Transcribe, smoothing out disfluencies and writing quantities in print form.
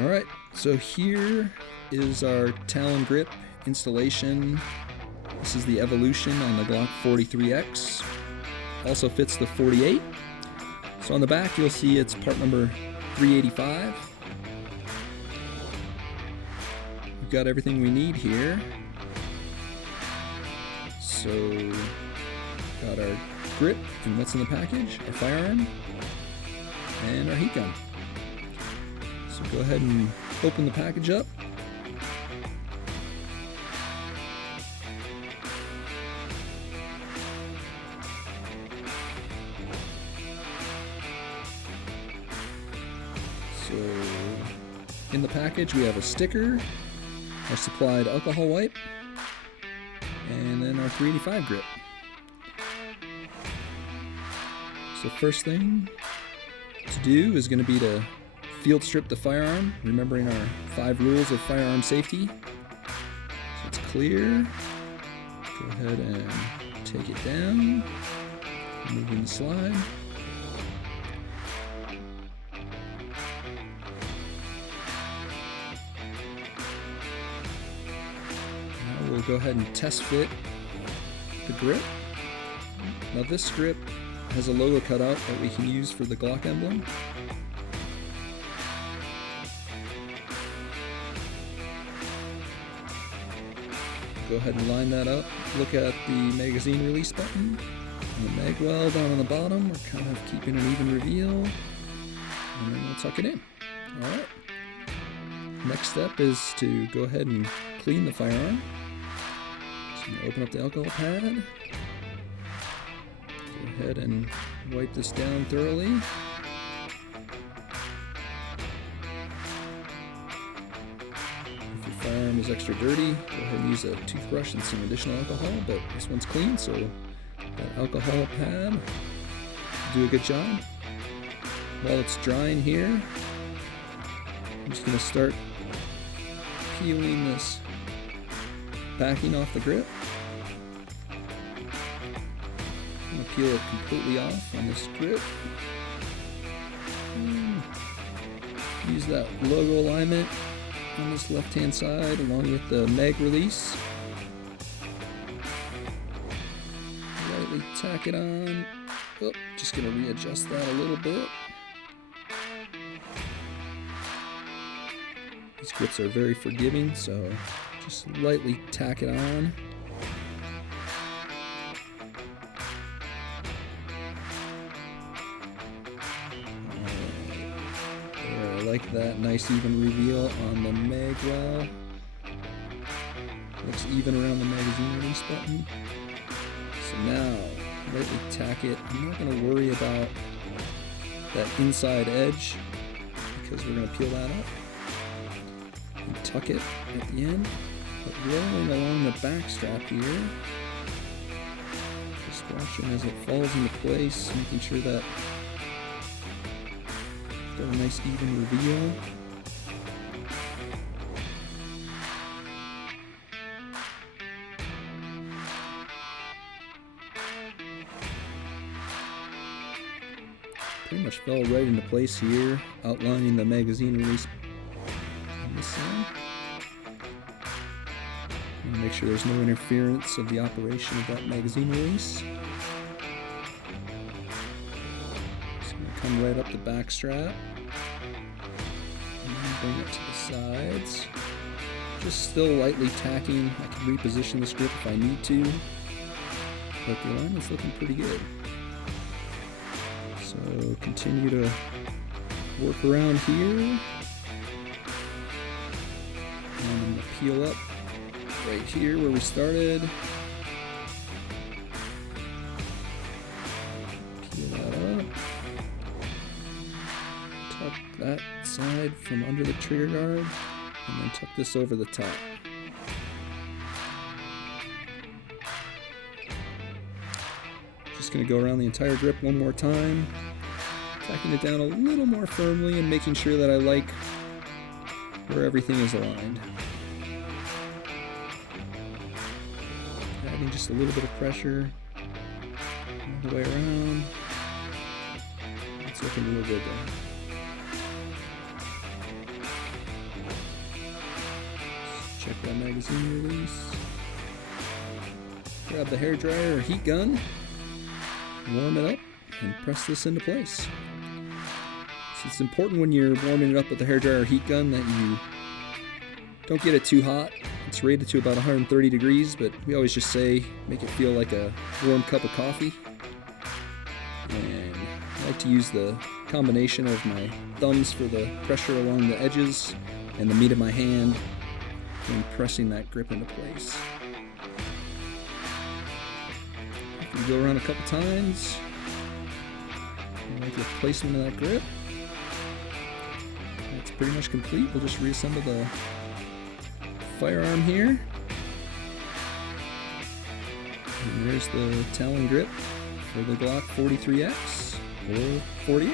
Alright, so here is our Talon Grip installation. This is the Evolution on the Glock 43X. Also fits the 48. So on the back you'll see it's part number 385. We've got everything we need here. So got our grip and what's in the package, our firearm, and our heat gun. So go ahead and open the package up. So in the package we have a sticker, our supplied alcohol wipe, and then our 385 grip. So first thing to do is going to be to field strip the firearm, remembering our 5 rules of firearm safety. So it's clear. Go ahead and take it down, moving the slide. Now we'll go ahead and test fit the grip. Now this grip has a logo cut out that we can use for the Glock emblem. Go ahead and line that up. Look at the magazine release button and the mag well down on the bottom. We're kind of keeping an even reveal, and then we'll tuck it in. Alright. Next step is to go ahead and clean the firearm. So I'm going to open up the alcohol pad. Go ahead and wipe this down thoroughly. If your firearm is extra dirty, go ahead and use a toothbrush and some additional alcohol, but this one's clean, so that alcohol pad will do a good job. While it's drying here, I'm just going to start peeling this backing off the grip. I'm going to peel it completely off on this grip. Use that logo alignment on this left hand side along with the mag release. Lightly tack it on. Oh, just going to readjust that a little bit. These grips are very forgiving, so just lightly tack it on. There, I like that nice even reveal on the mag well. Looks even around the magazine release button. So now, lightly tack it. I'm not going to worry about that inside edge because we're going to peel that up. And tuck it at the end, but rolling along the back strap here, just watching as it falls into place, making sure that it's got a nice even reveal. Pretty much fell right into place here, outlining the magazine release on this side. And make sure there's no interference of the operation of that magazine release. So I'm going to come right up the back strap and bring it to the sides. Just still lightly tacking. I can reposition this grip if I need to, but the alignment's looking pretty good. So continue to work around here. And I'm going to peel up right here where we started. Peel that up. Tuck that side from under the trigger guard, and then tuck this over the top. Just going to go around the entire grip one more time, tacking it down a little more firmly and making sure that I like where everything is aligned. Adding just a little bit of pressure all the way around. It's looking real good there. that magazine release. Grab the hairdryer or heat gun, warm it up, and press this into place. So it's important when you're warming it up with the hairdryer or heat gun that you don't get it too hot. It's rated to about 130 degrees, but we always just say make it feel like a warm cup of coffee. And I like to use the combination of my thumbs for the pressure along the edges and the meat of my hand when pressing that grip into place. You go around a couple times, you like the placement of that grip. That's pretty much complete. We'll just reassemble the firearm here. And there's the Talon grip for the Glock 43X or 48.